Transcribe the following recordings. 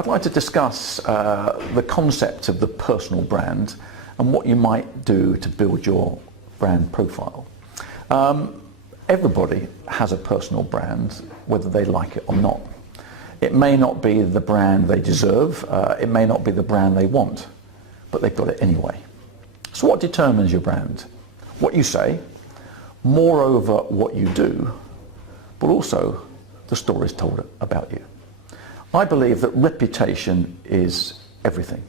I'd like to discuss the concept of the personal brand and what you might do to build your brand profile. Everybody has a personal brand, whether they like it or not. It may not be the brand they deserve, it may not be the brand they want, but they've got it anyway. So what determines your brand? What you say, moreover what you do, but also the stories told about you. I believe that reputation is everything.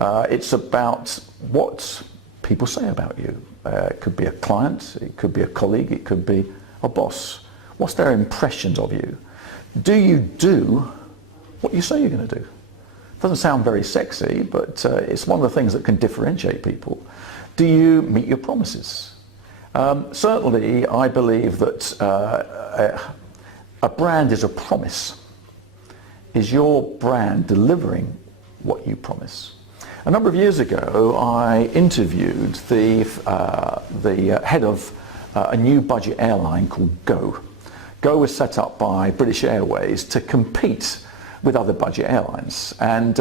It's about what people say about you. It could be a client, it could be a colleague, it could be a boss. What's their impressions of you? Do you do what you say you're going to do? Doesn't sound very sexy, but it's one of the things that can differentiate people. Do you meet your promises? Certainly, I believe that a brand is a promise. Is your brand delivering what you promise? A number of years ago, I interviewed the head of a new budget airline called Go. Go was set up by British Airways to compete with other budget airlines. And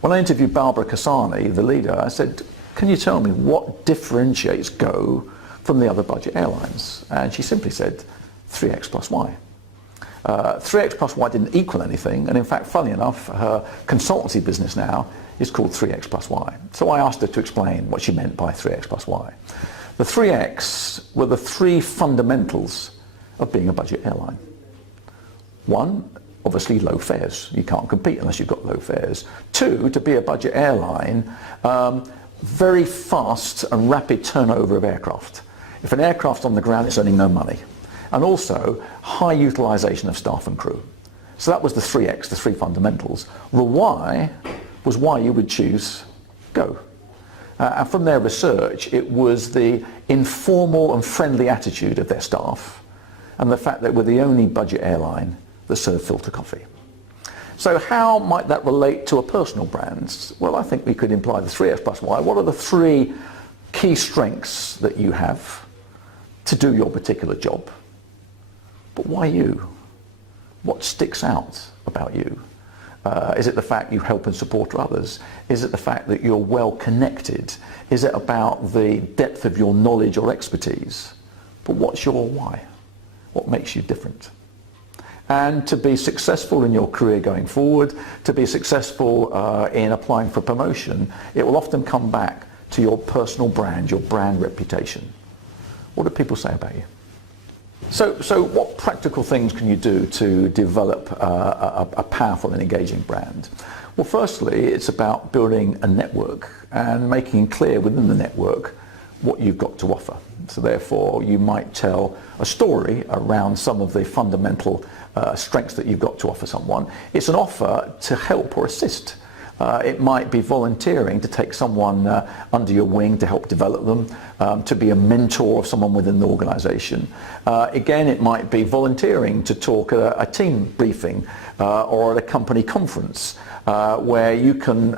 when I interviewed Barbara Kasani, the leader, I said, can you tell me what differentiates Go from the other budget airlines? And she simply said, 3x plus Y. 3x plus Y didn't equal anything, and in fact, funny enough, her consultancy business now is called 3x plus Y. So I asked her to explain what she meant by 3x plus Y. The 3x were the three fundamentals of being a budget airline. One, obviously low fares. You can't compete unless you've got low fares. Two, to be a budget airline, very fast and rapid turnover of aircraft. If an aircraft's on the ground, it's earning no money. And also high utilization of staff and crew. So that was the 3x, the three fundamentals. The Y was why you would choose Go. And from their research, it was the informal and friendly attitude of their staff and the fact that we're the only budget airline that serve filter coffee. So how might that relate to a personal brand? Well, I think we could imply the 3x plus Y. What are the three key strengths that you have to do your particular job? But why you? What sticks out about you? Is it the fact you help and support others? Is it the fact that you're well connected? Is it about the depth of your knowledge or expertise? But what's your why? What makes you different? And to be successful in your career going forward, to be successful in applying for promotion, it will often come back to your personal brand, your brand reputation. What do people say about you? So what practical things can you do to develop a powerful and engaging brand? Well, firstly, it's about building a network and making clear within the network what you've got to offer. So therefore, you might tell a story around some of the fundamental strengths that you've got to offer someone. It's an offer to help or assist. It might be volunteering to take someone under your wing to help develop them, to be a mentor of someone within the organisation. Again, it might be volunteering to talk at a team briefing or at a company conference where you can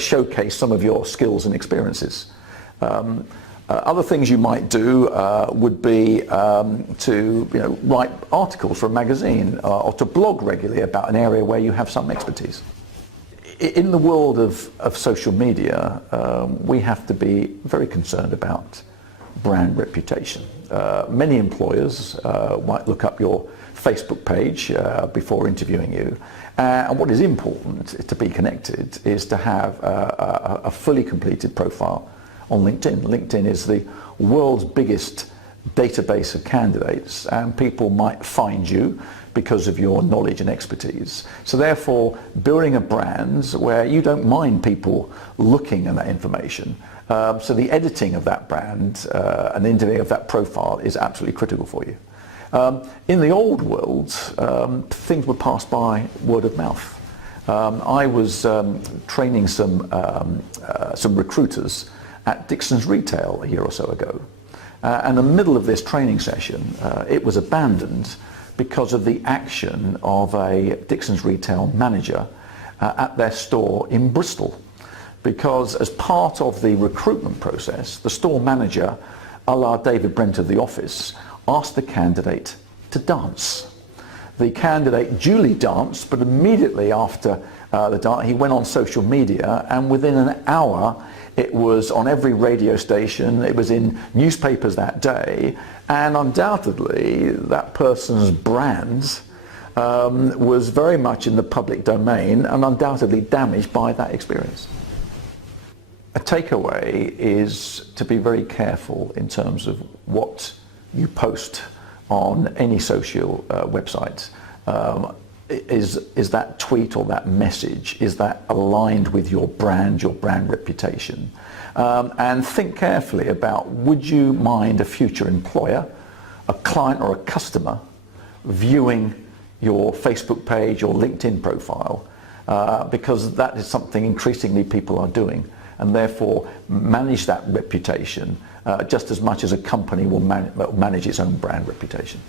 showcase some of your skills and experiences. Other things you might do would be to write articles for a magazine or to blog regularly about an area where you have some expertise. In the world of social media, we have to be very concerned about brand reputation. Many employers might look up your Facebook page before interviewing you. And what is important to be connected is to have a fully completed profile on LinkedIn. LinkedIn is the world's biggest database of candidates, and people might find you because of your knowledge and expertise. So therefore, building a brand where you don't mind people looking at that information. So the editing of that brand and the editing of that profile is absolutely critical for you. In the old world, things were passed by word of mouth. I was training some recruiters at Dixons Retail a year or so ago. And in the middle of this training session, it was abandoned because of the action of a Dixons Retail manager at their store in Bristol. Because as part of the recruitment process, the store manager, a la David Brent of The Office, asked the candidate to dance. The candidate duly danced, but immediately after the dance, he went on social media, and within an hour, it was on every radio station, it was in newspapers that day, and undoubtedly that person's brand was very much in the public domain and undoubtedly damaged by that experience. A takeaway is to be very careful in terms of what you post on any social website. Is that tweet or that message, is that aligned with your brand reputation? And think carefully about, would you mind a future employer, a client or a customer viewing your Facebook page or LinkedIn profile? Because that is something increasingly people are doing, and therefore manage that reputation just as much as a company will manage its own brand reputation.